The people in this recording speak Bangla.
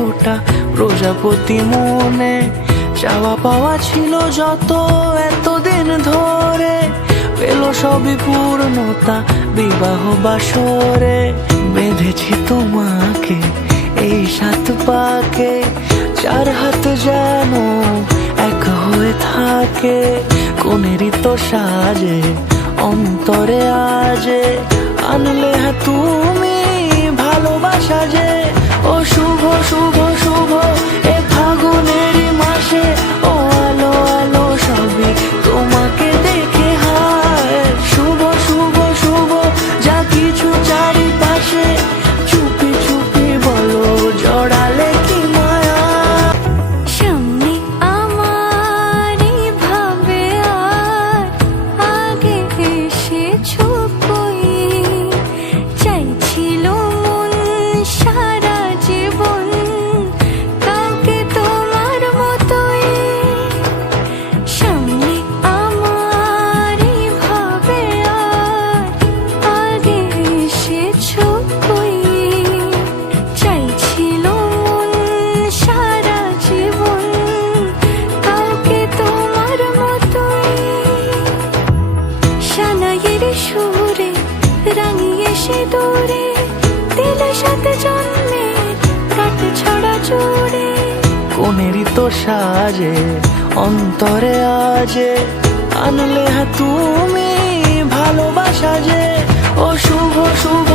100টা প্রজাপতি মনে, চাওয়া পাওয়া ছিল যত এতদিন ধরে, পেল সবই পূর্ণতা বিবাহ বাসরে। বেঁধেছি তোমাকে এই 7 পাকে, 4 হাত যেন এক হয়ে থাকে। কোনেরই তো সাজে অন্তরে আজে, আনলে হ্যাঁ তুমি ভালোবাসা যে। ও শুভ শুভ শুভ এ ফাগুনেরই মাসে, ও আলো আলো সবই তোমাকে দেখে হায়। শুভ শুভ শুভ যা কিছু চারিপাশে, চুপি চুপি বলো জড়ালে কি মায়া। সামনে আমারই ভাবে আর আগে এসেছো কই, চাইছিল মন সারা জীবন কাউকে তোমার মতোই। সামনে আমারই ভাবে আর আগে এসেছো কই, চাইছিল মন সারা জীবন কাউকে তোমার মতোই। সানাইয়ের সুরে রাঙিয়ে সে দূরে, দিলে 7 জন্মের কাট ছড়া জুড়ে। কোনেরই তো সাজে অন্তরে আজে, আনলে হ্যাঁ তুমি ভালোবাসা যে। ও শুভ শুভ